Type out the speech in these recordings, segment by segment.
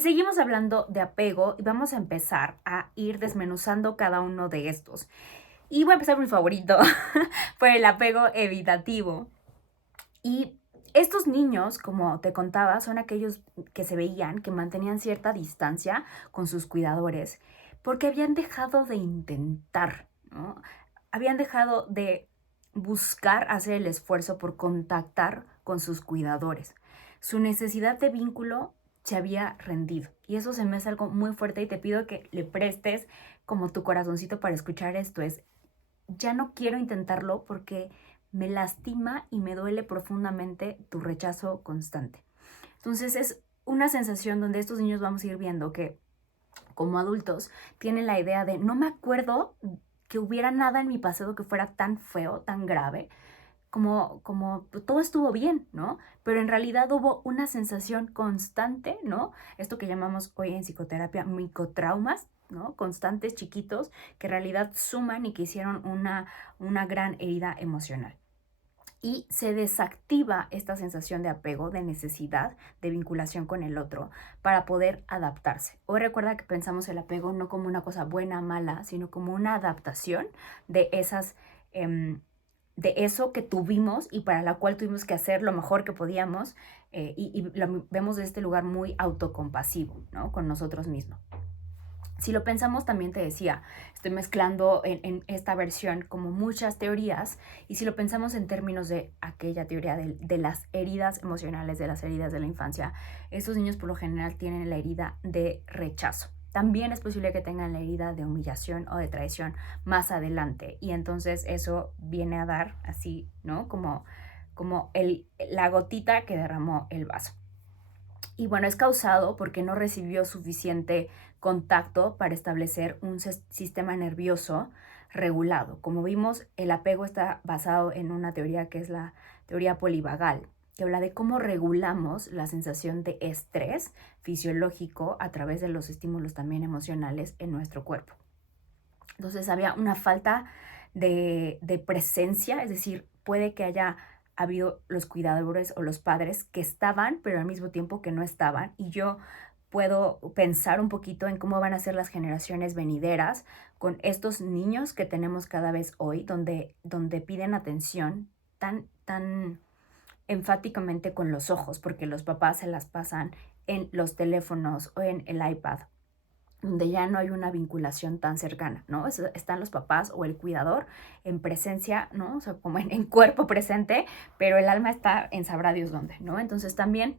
Seguimos hablando de apego y vamos a empezar a ir desmenuzando cada uno de estos. Y voy a empezar por mi favorito, por el apego evitativo. Y estos niños, como te contaba, son aquellos que se veían que mantenían cierta distancia con sus cuidadores porque habían dejado de intentar, ¿no? Habían dejado de buscar hacer el esfuerzo por contactar con sus cuidadores. Su necesidad de vínculo se había rendido. Y eso se me hace algo muy fuerte y te pido que le prestes como tu corazoncito para escuchar esto. Es, ya no quiero intentarlo porque me lastima y me duele profundamente tu rechazo constante. Entonces es una sensación donde estos niños vamos a ir viendo que como adultos tienen la idea de no me acuerdo que hubiera nada en mi pasado que fuera tan feo, tan grave, como pues, todo estuvo bien, ¿no? Pero en realidad hubo una sensación constante, ¿no? Esto que llamamos hoy en psicoterapia micotraumas, ¿no? Constantes, chiquitos, que en realidad suman y que hicieron una gran herida emocional. Y se desactiva esta sensación de apego, de necesidad, de vinculación con el otro para poder adaptarse. Hoy recuerda que pensamos el apego no como una cosa buena, mala, sino como una adaptación de esas de eso que tuvimos y para la cual tuvimos que hacer lo mejor que podíamos y lo vemos de este lugar muy autocompasivo, ¿no? Con nosotros mismos. Si lo pensamos, también te decía, estoy mezclando en esta versión como muchas teorías, y si lo pensamos en términos de aquella teoría de las heridas emocionales, de las heridas de la infancia, estos niños por lo general tienen la herida de rechazo. También es posible que tengan la herida de humillación o de traición más adelante, y entonces eso viene a dar así, ¿no? Como la gotita que derramó el vaso. Y bueno, es causado porque no recibió suficiente contacto para establecer un sistema nervioso regulado. Como vimos, el apego está basado en una teoría que es la teoría polivagal, que habla de cómo regulamos la sensación de estrés fisiológico a través de los estímulos también emocionales en nuestro cuerpo. Entonces había una falta de presencia, es decir, puede que haya habido los cuidadores o los padres que estaban, pero al mismo tiempo que no estaban. Y yo puedo pensar un poquito en cómo van a ser las generaciones venideras con estos niños que tenemos cada vez hoy, donde piden atención tan enfáticamente con los ojos, porque los papás se las pasan en los teléfonos o en el iPad, donde ya no hay una vinculación tan cercana, ¿no? Están los papás o el cuidador en presencia, ¿no? O sea, como en cuerpo presente, pero el alma está en sabrá Dios dónde, ¿no? Entonces también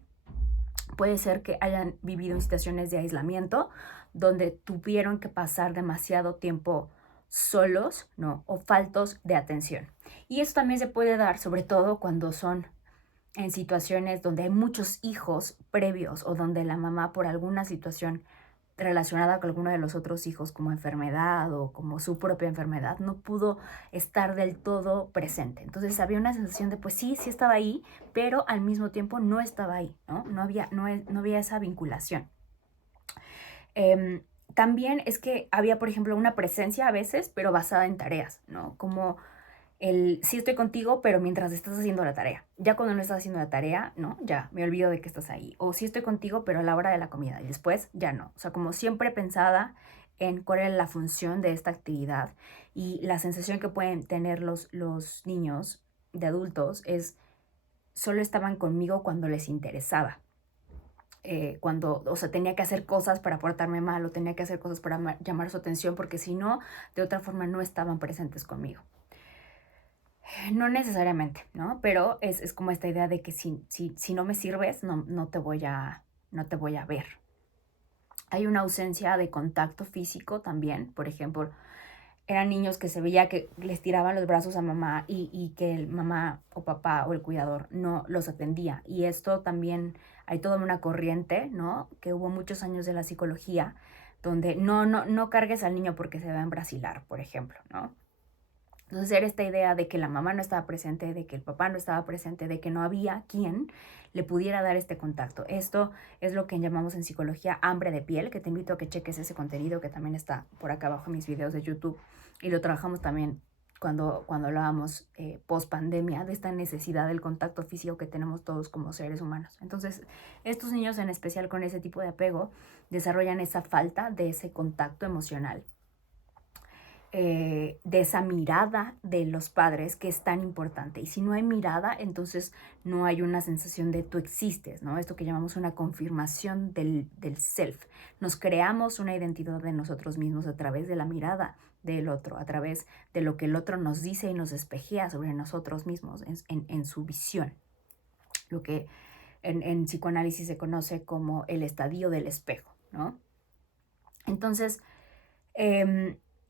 puede ser que hayan vivido en situaciones de aislamiento, donde tuvieron que pasar demasiado tiempo solos, ¿no? O faltos de atención. Y eso también se puede dar, sobre todo cuando son en situaciones donde hay muchos hijos previos o donde la mamá por alguna situación relacionada con alguno de los otros hijos como enfermedad o como su propia enfermedad, no pudo estar del todo presente. Entonces había una sensación de, pues sí, sí estaba ahí, pero al mismo tiempo no estaba ahí, ¿no? No había esa vinculación. También es que había, por ejemplo, una presencia a veces, pero basada en tareas, ¿no? Como sí estoy contigo, pero mientras estás haciendo la tarea. Ya cuando no estás haciendo la tarea, ¿no? Ya me olvido de que estás ahí. O sí estoy contigo, pero a la hora de la comida. Y después ya no. O sea, como siempre pensada en cuál era la función de esta actividad. Y la sensación que pueden tener los niños de adultos es solo estaban conmigo cuando les interesaba. Cuando, o sea, tenía que hacer cosas para portarme mal o tenía que hacer cosas para llamar su atención, porque si no, de otra forma no estaban presentes conmigo. No necesariamente, ¿no? Pero es como esta idea de que si no me sirves, no te voy a ver. Hay una ausencia de contacto físico también. Por ejemplo, eran niños que se veía que les tiraban los brazos a mamá y que el mamá o papá o el cuidador no los atendía. Y esto también hay toda una corriente, ¿no? Que hubo muchos años de la psicología donde no cargues al niño porque se va a embrasilar, por ejemplo, ¿no? Entonces era esta idea de que la mamá no estaba presente, de que el papá no estaba presente, de que no había quien le pudiera dar este contacto. Esto es lo que llamamos en psicología hambre de piel, que te invito a que cheques ese contenido que también está por acá abajo en mis videos de YouTube y lo trabajamos también cuando hablábamos post pandemia, de esta necesidad del contacto físico que tenemos todos como seres humanos. Entonces, estos niños en especial con ese tipo de apego desarrollan esa falta de ese contacto emocional, de esa mirada de los padres que es tan importante. Y si no hay mirada, entonces no hay una sensación de tú existes, ¿no? Esto que llamamos una confirmación del self. Nos creamos una identidad de nosotros mismos a través de la mirada del otro, a través de lo que el otro nos dice y nos espejea sobre nosotros mismos en su visión. Lo que en psicoanálisis se conoce como el estadio del espejo, ¿no? Entonces,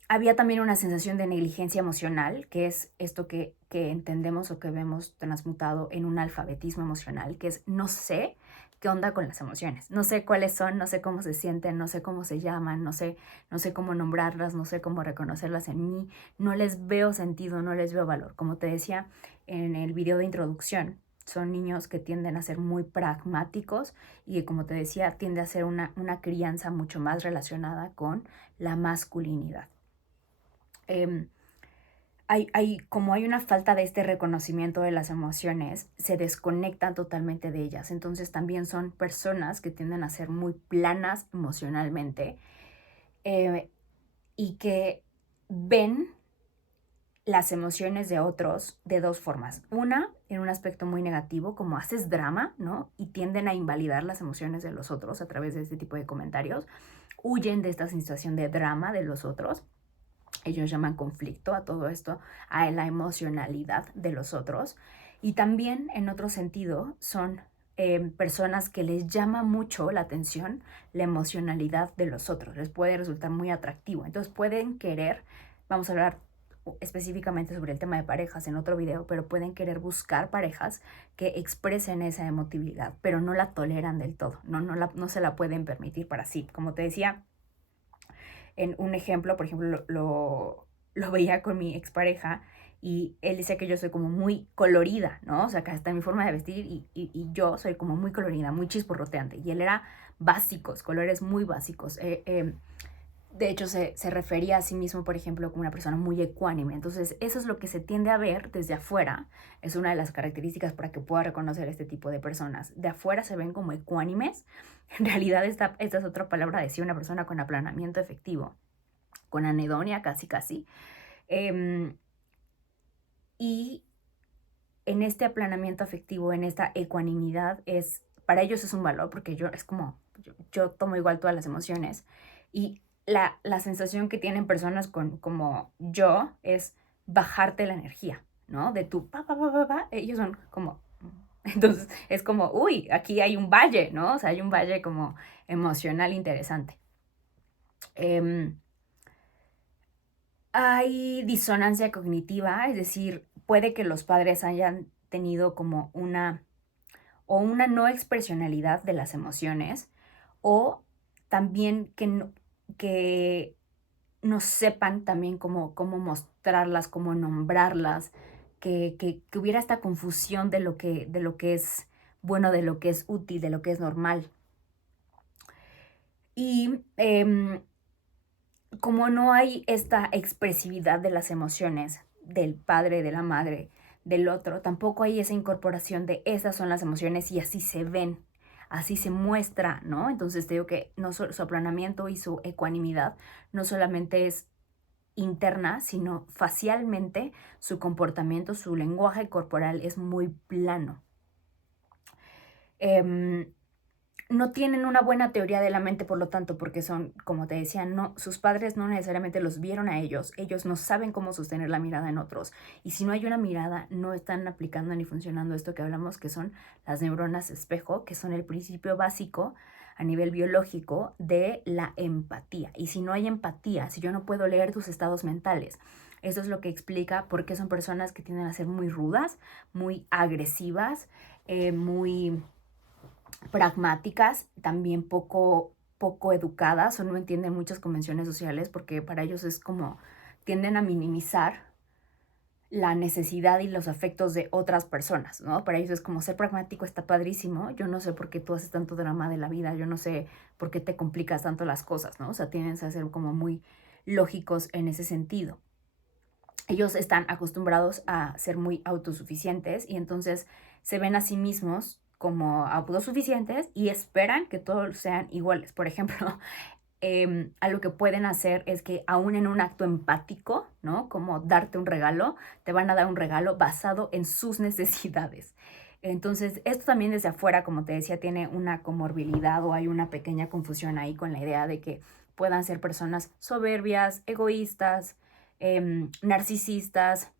había también una sensación de negligencia emocional, que es esto que entendemos o que vemos transmutado en un alfabetismo emocional, que es no sé qué onda con las emociones, no sé cuáles son, no sé cómo se sienten, no sé cómo se llaman, no sé cómo nombrarlas, no sé cómo reconocerlas en mí, no les veo sentido, no les veo valor. Como te decía en el video de introducción, son niños que tienden a ser muy pragmáticos y que, como te decía, tiende a ser una crianza mucho más relacionada con la masculinidad. Como hay una falta de este reconocimiento de las emociones, se desconectan totalmente de ellas. Entonces también son personas que tienden a ser muy planas emocionalmente, y que ven las emociones de otros de dos formas. Una, en un aspecto muy negativo, como haces drama, ¿no? Y tienden a invalidar las emociones de los otros a través de este tipo de comentarios. Huyen de esta sensación de drama de los otros. Ellos llaman conflicto a todo esto, a la emocionalidad de los otros. Y también, en otro sentido, son personas que les llama mucho la atención la emocionalidad de los otros. Les puede resultar muy atractivo. Entonces pueden querer, vamos a hablar específicamente sobre el tema de parejas en otro video, pero pueden querer buscar parejas que expresen esa emotividad, pero no la toleran del todo, no se la pueden permitir para sí. Como te decía, en un ejemplo, por ejemplo, lo veía con mi expareja y él decía que yo soy como muy colorida, ¿no? O sea, que hasta mi forma de vestir y yo soy como muy colorida, muy chisporroteante. Y él era básicos, colores muy básicos. De hecho, se refería a sí mismo, por ejemplo, como una persona muy ecuánime. Entonces, eso es lo que se tiende a ver desde afuera. Es una de las características para que pueda reconocer este tipo de personas. De afuera se ven como ecuánimes. En realidad, esta es otra palabra de decir una persona con aplanamiento efectivo, con anedonia casi casi. Y en este aplanamiento afectivo, en esta ecuanimidad, para ellos es un valor, porque yo tomo igual todas las emociones. Y la sensación que tienen personas como yo es bajarte la energía, ¿no? De tu ellos son como, entonces es como, uy, aquí hay un valle, ¿no? O sea, hay un valle como emocional interesante. Hay disonancia cognitiva, es decir, puede que los padres hayan tenido como una no expresionalidad de las emociones, o también que no sepan también cómo mostrarlas, cómo nombrarlas, que hubiera esta confusión de lo que es bueno, de lo que es útil, de lo que es normal. Y como no hay esta expresividad de las emociones del padre, de la madre, del otro, tampoco hay esa incorporación de esas son las emociones y así se ven, así se muestra, ¿no? Entonces te digo que su aplanamiento y su ecuanimidad no solamente es interna, sino facialmente su comportamiento, su lenguaje corporal es muy plano. No tienen una buena teoría de la mente, por lo tanto, porque son, como te decía, sus padres no necesariamente los vieron a ellos no saben cómo sostener la mirada en otros, y si no hay una mirada, no están aplicando ni funcionando esto que hablamos, que son las neuronas espejo, que son el principio básico a nivel biológico de la empatía. Y si no hay empatía, si yo no puedo leer tus estados mentales, eso es lo que explica por qué son personas que tienden a ser muy rudas, muy agresivas, muy pragmáticas, también poco educadas, o no entienden muchas convenciones sociales, porque para ellos es como tienden a minimizar la necesidad y los afectos de otras personas, ¿no? Para ellos es como ser pragmático está padrísimo, yo no sé por qué tú haces tanto drama de la vida, yo no sé por qué te complicas tanto las cosas, ¿no? O sea, tienden a ser como muy lógicos en ese sentido. ellos están acostumbrados a ser muy autosuficientes y entonces se ven a sí mismos como autosuficientes y esperan que todos sean iguales. Por ejemplo, algo que pueden hacer es que aún en un acto empático, ¿no? Como darte un regalo, te van a dar un regalo basado en sus necesidades. Entonces, esto también desde afuera, como te decía, tiene una comorbilidad o hay una pequeña confusión ahí con la idea de que puedan ser personas soberbias, egoístas, narcisistas,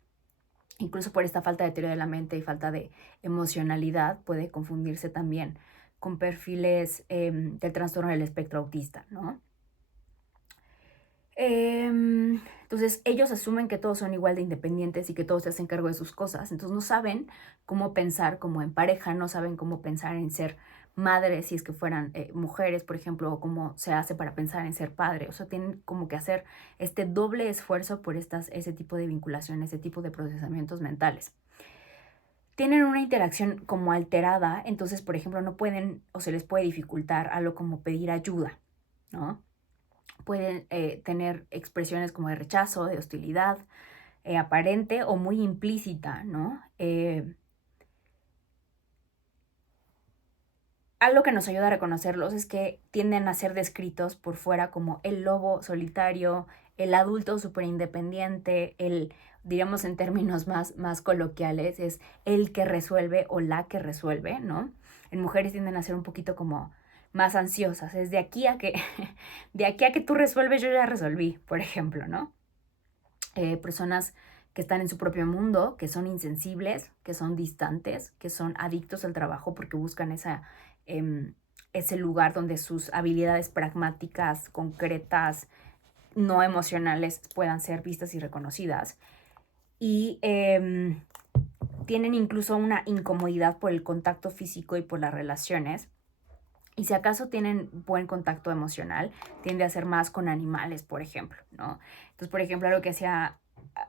incluso por esta falta de teoría de la mente y falta de emocionalidad, puede confundirse también con perfiles del trastorno del espectro autista, ¿no? Entonces ellos asumen que todos son igual de independientes y que todos se hacen cargo de sus cosas, entonces no saben cómo pensar como en pareja, no saben cómo pensar en ser madre si es que fueran mujeres, por ejemplo, o cómo se hace para pensar en ser padre, o sea, tienen como que hacer este doble esfuerzo por ese tipo de vinculación, ese tipo de procesamientos mentales. Tienen una interacción como alterada, entonces, por ejemplo, no pueden o se les puede dificultar algo como pedir ayuda, ¿no? Pueden tener expresiones como de rechazo, de hostilidad, aparente o muy implícita, ¿no? Algo que nos ayuda a reconocerlos es que tienden a ser descritos por fuera como el lobo solitario, el adulto súper independiente, diríamos en términos más coloquiales, es el que resuelve o la que resuelve, ¿no? En mujeres tienden a ser un poquito como más ansiosas, es de aquí a que, de aquí a que tú resuelves, yo ya resolví, por ejemplo, ¿no? Personas que están en su propio mundo, que son insensibles, que son distantes, que son adictos al trabajo porque buscan ese lugar donde sus habilidades pragmáticas, concretas, no emocionales puedan ser vistas y reconocidas. Y tienen incluso una incomodidad por el contacto físico y por las relaciones. Y si acaso tienen buen contacto emocional, tiende a ser más con animales, por ejemplo, ¿no? Entonces, por ejemplo, algo que hacía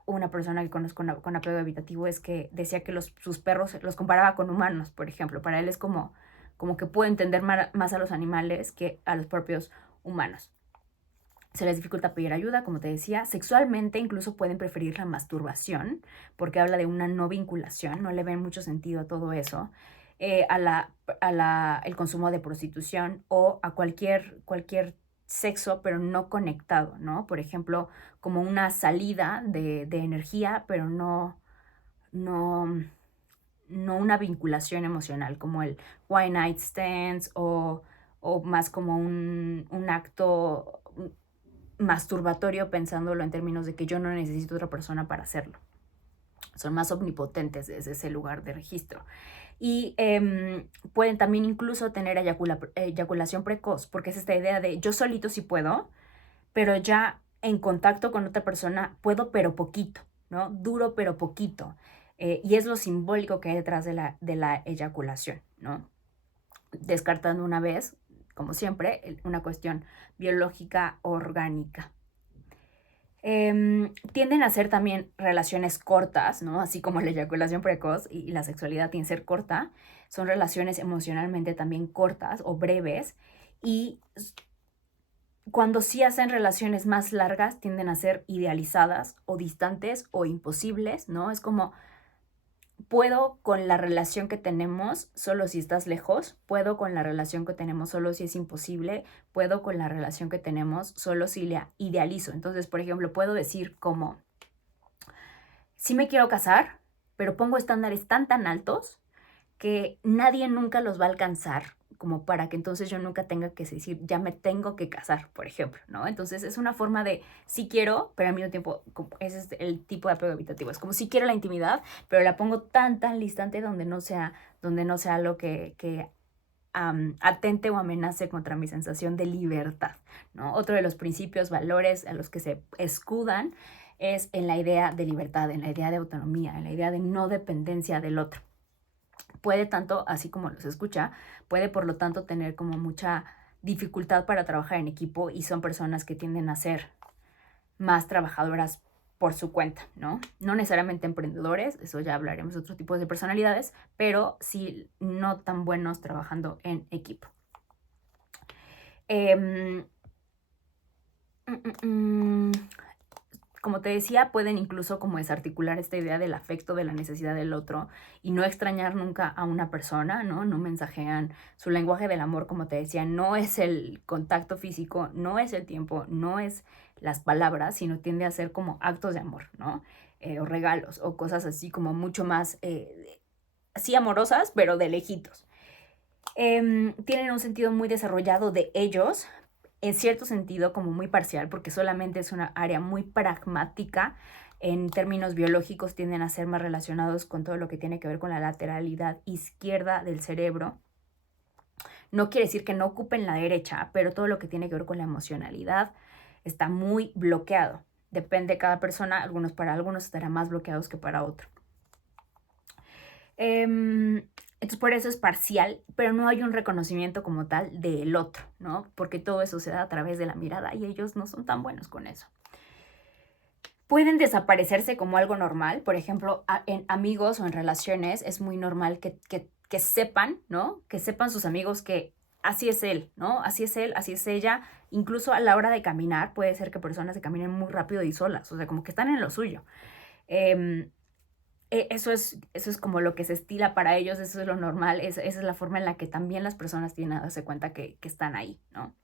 una persona que conozco con apego evitativo es que decía que sus perros los comparaba con humanos, por ejemplo. Para él es como que puede entender más a los animales que a los propios humanos. Se les dificulta pedir ayuda, como te decía. Sexualmente incluso pueden preferir la masturbación, porque habla de una no vinculación, no le ven mucho sentido a todo eso. El consumo de prostitución o a cualquier sexo, pero no conectado, ¿no? Por ejemplo, como una salida de energía, pero no, no una vinculación emocional, como el one night stands o más como un acto masturbatorio pensándolo en términos de que yo no necesito otra persona para hacerlo. Son más omnipotentes desde ese lugar de registro. Y pueden también incluso tener eyaculación precoz, porque es esta idea de yo solito sí puedo, pero ya en contacto con otra persona puedo, pero poquito, ¿no? Duro, pero poquito. Y es lo simbólico que hay detrás de la eyaculación, ¿no? Descartando una vez, como siempre, una cuestión biológica orgánica. Tienden a ser también relaciones cortas, ¿no? Así como la eyaculación precoz y la sexualidad tiene que ser corta, son relaciones emocionalmente también cortas o breves y cuando sí hacen relaciones más largas tienden a ser idealizadas o distantes o imposibles, ¿no? Es como puedo con la relación que tenemos solo si estás lejos, puedo con la relación que tenemos solo si es imposible, puedo con la relación que tenemos solo si la idealizo. Entonces, por ejemplo, puedo decir como, sí me quiero casar, pero pongo estándares tan altos que nadie nunca los va a alcanzar, como para que entonces yo nunca tenga que decir, ya me tengo que casar, por ejemplo, ¿no? Entonces es una forma de, sí quiero, pero al mismo tiempo, ese es el tipo de apego evitativo, es como si quiero la intimidad, pero la pongo tan distante donde no sea algo que atente o amenace contra mi sensación de libertad, ¿no? Otro de los principios, valores a los que se escudan es en la idea de libertad, en la idea de autonomía, en la idea de no dependencia del otro. Puede tanto, así como los escucha, puede por lo tanto tener como mucha dificultad para trabajar en equipo y son personas que tienden a ser más trabajadoras por su cuenta, ¿no? No necesariamente emprendedores, eso ya hablaremos de otros tipos de personalidades, pero sí no tan buenos trabajando en equipo. Como te decía, pueden incluso como desarticular esta idea del afecto, de la necesidad del otro y no extrañar nunca a una persona, ¿no? No mensajean. Su lenguaje del amor, como te decía, no es el contacto físico, no es el tiempo, no es las palabras, sino tiende a ser como actos de amor, ¿no? O regalos o cosas así como mucho más, sí amorosas, pero de lejitos. Tienen un sentido muy desarrollado de ellos, en cierto sentido como muy parcial, porque solamente es una área muy pragmática. En términos biológicos tienden a ser más relacionados con todo lo que tiene que ver con la lateralidad izquierda del cerebro. No quiere decir que no ocupen la derecha, pero todo lo que tiene que ver con la emocionalidad está muy bloqueado. Depende de cada persona, para algunos estarán más bloqueados que para otro. Entonces por eso es parcial, pero no hay un reconocimiento como tal del otro, ¿no? Porque todo eso se da a través de la mirada y ellos no son tan buenos con eso. Pueden desaparecerse como algo normal, por ejemplo, en amigos o en relaciones es muy normal que sepan, ¿no? Que sepan sus amigos que así es él, ¿no? Así es él, así es ella. Incluso a la hora de caminar puede ser que personas se caminen muy rápido y solas, o sea, como que están en lo suyo. Eso es como lo que se estila para ellos, eso es lo normal, esa es la forma en la que también las personas tienen a darse cuenta que están ahí, ¿no?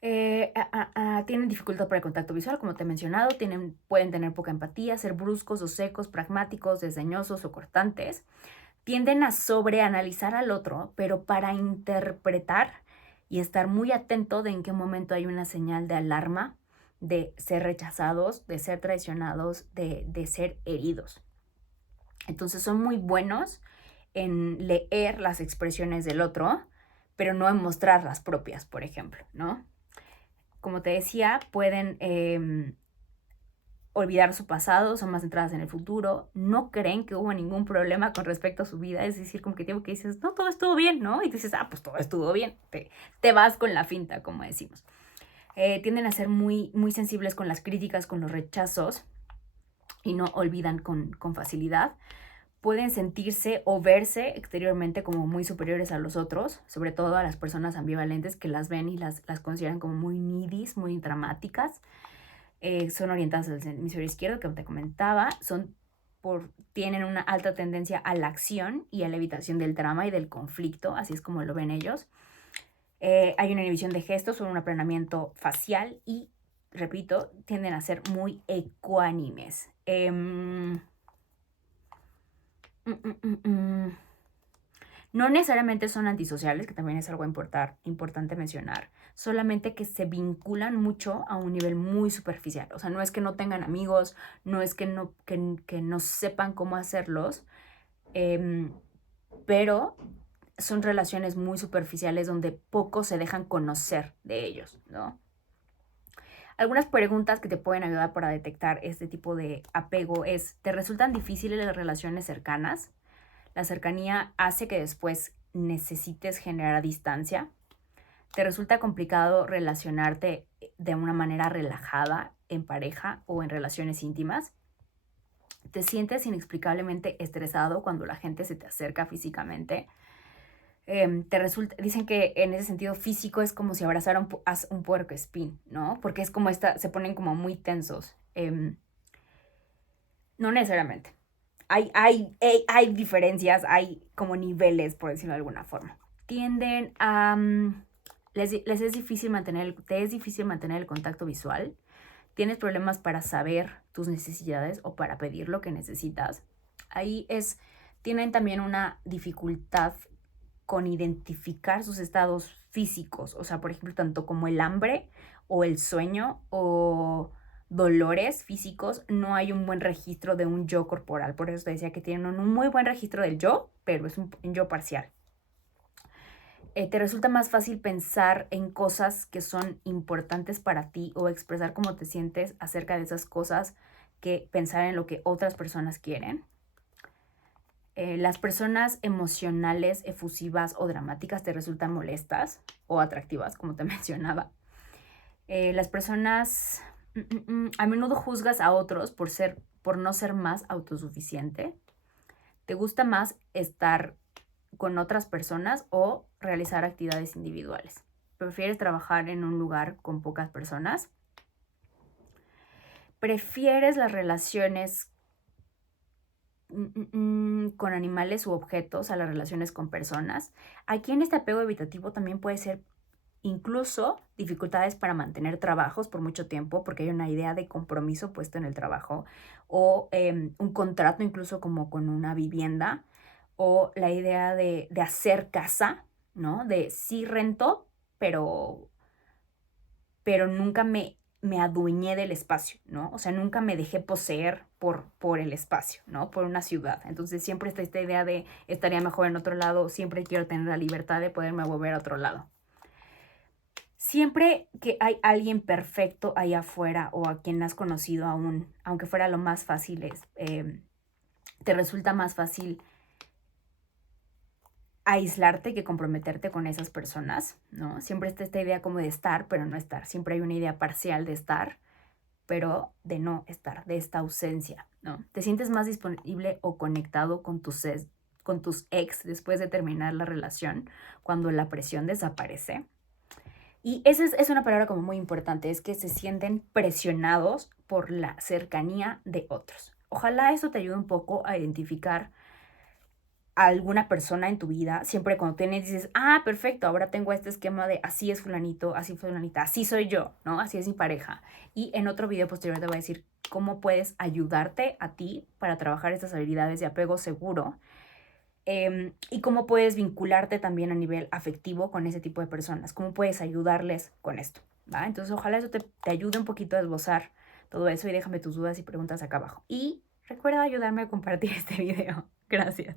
Tienen dificultad para el contacto visual, como te he mencionado, pueden tener poca empatía, ser bruscos o secos, pragmáticos, desdeñosos o cortantes. Tienden a sobreanalizar al otro, pero para interpretar y estar muy atento de en qué momento hay una señal de alarma, de ser rechazados, de ser traicionados, de ser heridos. Entonces son muy buenos en leer las expresiones del otro, pero no en mostrar las propias, por ejemplo, ¿no? Como te decía, pueden olvidar su pasado, son más centradas en el futuro, no creen que hubo ningún problema con respecto a su vida, es decir, como que tiempo que dices, no, todo estuvo bien, ¿no? Y tú dices, pues todo estuvo bien, te vas con la finta, como decimos. Tienden a ser muy, muy sensibles con las críticas, con los rechazos y no olvidan con facilidad. Pueden sentirse o verse exteriormente como muy superiores a los otros, sobre todo a las personas ambivalentes que las ven y las consideran como muy needies, muy dramáticas. Son orientadas al hemisferio izquierdo, que te comentaba, tienen una alta tendencia a la acción y a la evitación del drama y del conflicto, así es como lo ven ellos. Hay una inhibición de gestos o un aplanamiento facial y, repito, tienden a ser muy ecuánimes. No necesariamente son antisociales, que también es algo importante mencionar, solamente que se vinculan mucho a un nivel muy superficial. O sea, no es que no tengan amigos, no es que no sepan cómo hacerlos, pero son relaciones muy superficiales donde poco se dejan conocer de ellos, ¿no? Algunas preguntas que te pueden ayudar para detectar este tipo de apego es, ¿te resultan difíciles las relaciones cercanas? La cercanía hace que después necesites generar distancia. ¿Te resulta complicado relacionarte de una manera relajada en pareja o en relaciones íntimas? ¿Te sientes inexplicablemente estresado cuando la gente se te acerca físicamente? Dicen que en ese sentido físico es como si abrazara un puercoespín, ¿no? Porque es como se ponen como muy tensos. No necesariamente. Hay diferencias, hay como niveles, por decirlo de alguna forma. Tienden a... te es difícil mantener el contacto visual. Tienes problemas para saber tus necesidades o para pedir lo que necesitas. Tienen también una dificultad con identificar sus estados físicos. O sea, por ejemplo, tanto como el hambre o el sueño o dolores físicos, no hay un buen registro de un yo corporal. Por eso te decía que tienen un muy buen registro del yo, pero es un yo parcial. Te resulta más fácil pensar en cosas que son importantes para ti o expresar cómo te sientes acerca de esas cosas que pensar en lo que otras personas quieren. Las personas emocionales, efusivas o dramáticas te resultan molestas o atractivas, como te mencionaba. Las personas a menudo juzgas a otros por no ser más autosuficiente. ¿Te gusta más estar con otras personas o realizar actividades individuales? ¿Prefieres trabajar en un lugar con pocas personas? ¿Prefieres las relaciones con animales u objetos a las relaciones con personas? Aquí en este apego evitativo también puede ser incluso dificultades para mantener trabajos por mucho tiempo, porque hay una idea de compromiso puesto en el trabajo, o un contrato incluso como con una vivienda, o la idea de hacer casa, ¿no? De sí rento, pero nunca me adueñé del espacio, ¿no? O sea, nunca me dejé poseer por el espacio, ¿no? Por una ciudad. Entonces siempre está esta idea de estaría mejor en otro lado, siempre quiero tener la libertad de poderme mover a otro lado. Siempre que hay alguien perfecto ahí afuera o a quien has conocido aún, aunque fuera lo más fácil, te resulta más fácil aislarte que comprometerte con esas personas, ¿no? Siempre está esta idea como de estar, pero no estar. Siempre hay una idea parcial de estar, pero de no estar, de esta ausencia, ¿no? Te sientes más disponible o conectado con con tus ex después de terminar la relación, cuando la presión desaparece. Y esa es una palabra como muy importante, es que se sienten presionados por la cercanía de otros. Ojalá eso te ayude un poco a identificar a alguna persona en tu vida. Siempre cuando tienes dices, ah, perfecto, ahora tengo este esquema de así es fulanito, así fulanita, así soy yo, ¿no? Así es mi pareja. Y en otro video posterior te voy a decir cómo puedes ayudarte a ti para trabajar estas habilidades de apego seguro. Y cómo puedes vincularte también a nivel afectivo con ese tipo de personas, cómo puedes ayudarles con esto, ¿va? Entonces ojalá eso te ayude un poquito a esbozar todo eso y déjame tus dudas y preguntas acá abajo. Y recuerda ayudarme a compartir este video. Gracias.